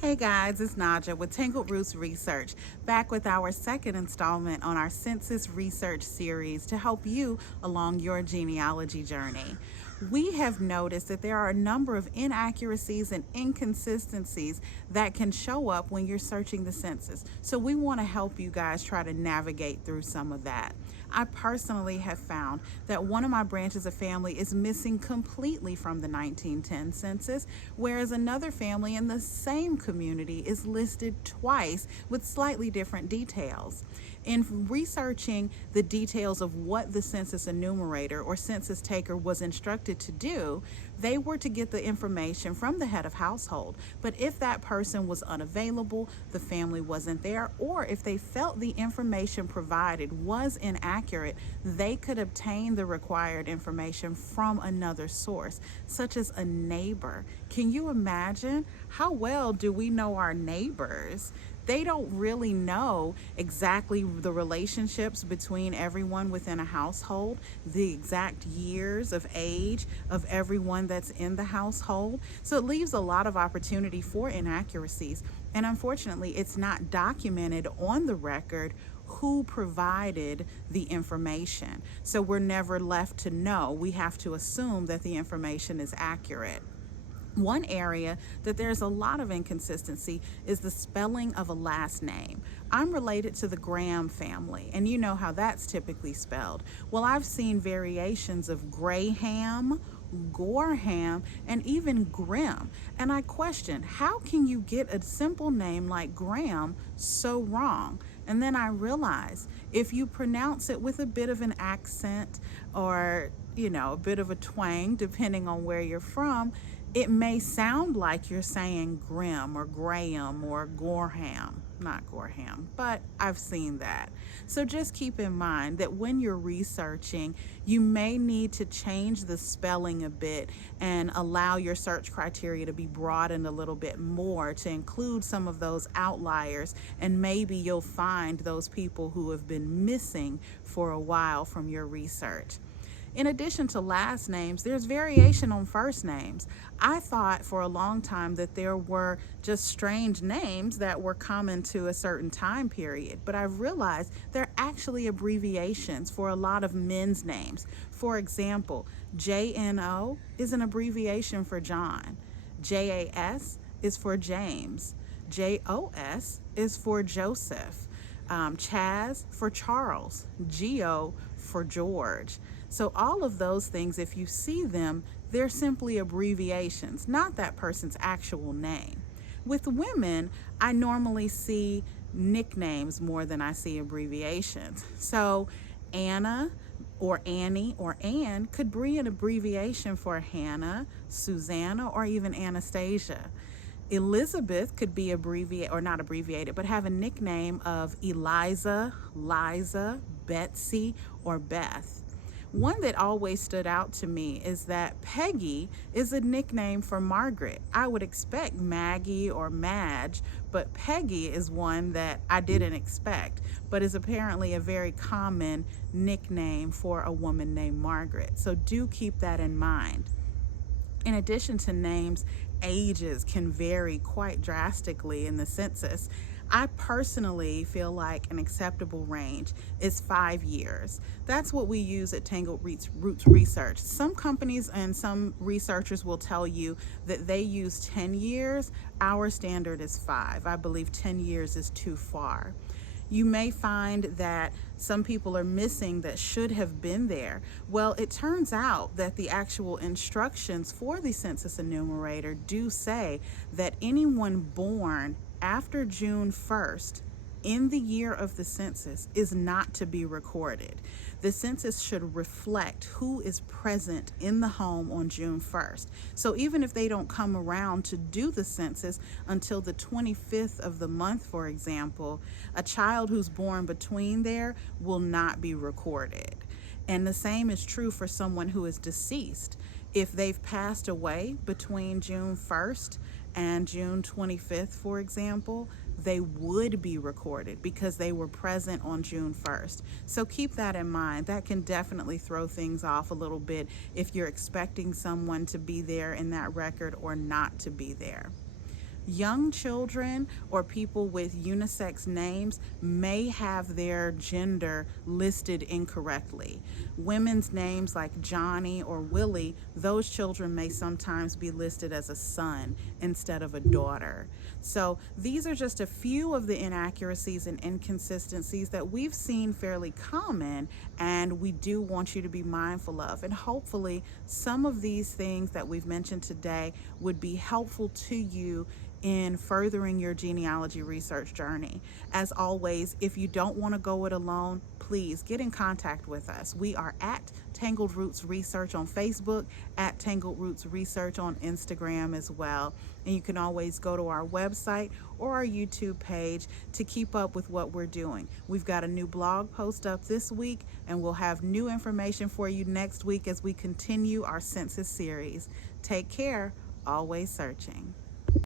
Hey guys, it's Naja with Tangled Roots Research, back with our second installment on our Census research series to help you along your genealogy journey. We have noticed that there are a number of inaccuracies and inconsistencies that can show up when you're searching the census. So we want to help you guys try to navigate through some of that. I personally have found that one of my branches of family is missing completely from the 1910 census, whereas another family in the same community is listed twice with slightly different details. In researching the details of what the census enumerator or census taker was instructed to do, they were to get the information from the head of household. But if that person was unavailable, the family wasn't there, or if they felt the information provided was inaccurate, they could obtain the required information from another source, such as a neighbor. Can you imagine? How well do we know our neighbors? They don't really know exactly the relationships between everyone within a household, the exact years of age of everyone that's in the household. So it leaves a lot of opportunity for inaccuracies. And unfortunately, it's not documented on the record who provided the information. So we're never left to know. We have to assume that the information is accurate. One area that there's a lot of inconsistency is the spelling of a last name. I'm related to the Graham family, and you know how that's typically spelled. Well, I've seen variations of Graham, Gorham, and even Grimm. And I question, how can you get a simple name like Graham so wrong? And then I realize if you pronounce it with a bit of an accent or, a bit of a twang, depending on where you're from, it may sound like you're saying Grim or Graham or Gorham. Not Gorham, but I've seen that. So just keep in mind that when you're researching, you may need to change the spelling a bit and allow your search criteria to be broadened a little bit more to include some of those outliers, and maybe you'll find those people who have been missing for a while from your research. In addition to last names, there's variation on first names. I thought for a long time that there were just strange names that were common to a certain time period, but I've realized they're actually abbreviations for a lot of men's names. For example, JNO is an abbreviation for John, JAS is for James, JOS is for Joseph, Chaz for Charles, Geo for George. So all of those things, if you see them, they're simply abbreviations, not that person's actual name. With women, I normally see nicknames more than I see abbreviations. So Anna or Annie or Ann could be an abbreviation for Hannah, Susanna, or even Anastasia. Elizabeth could be abbreviated, or not abbreviated, but have a nickname of Eliza, Liza, Betsy, or Beth. One that always stood out to me is that Peggy is a nickname for Margaret. I would expect Maggie or Madge, but Peggy is one that I didn't expect, but is apparently a very common nickname for a woman named Margaret. So do keep that in mind. In addition to names, ages can vary quite drastically in the census. I personally feel like an acceptable range is 5 years. That's what we use at Tangled Roots Research. Some companies and some researchers will tell you that they use 10 years. Our standard is 5. I believe 10 years is too far. You may find that some people are missing that should have been there. Well, it turns out that the actual instructions for the census enumerator do say that anyone born after June 1st in the year of the census is not to be recorded. The census should reflect who is present in the home on June 1st. So even if they don't come around to do the census until the 25th of the month, for example, a child who's born between there will not be recorded. And the same is true for someone who is deceased. If they've passed away between June 1st and June 25th, for example, they would be recorded because they were present on June 1st. So keep that in mind. That can definitely throw things off a little bit if you're expecting someone to be there in that record or not to be there. Young children or people with unisex names may have their gender listed incorrectly. Women's names like Johnny or Willie, those children may sometimes be listed as a son instead of a daughter. So these are just a few of the inaccuracies and inconsistencies that we've seen fairly common, and we do want you to be mindful of. And hopefully, some of these things that we've mentioned today would be helpful to you in furthering your genealogy research journey. As always, if you don't want to go it alone, please get in contact with us. We are at Tangled Roots Research on Facebook, at Tangled Roots Research on Instagram as well. And you can always go to our website or our YouTube page to keep up with what we're doing. We've got a new blog post up this week, and we'll have new information for you next week as we continue our census series. Take care, always searching.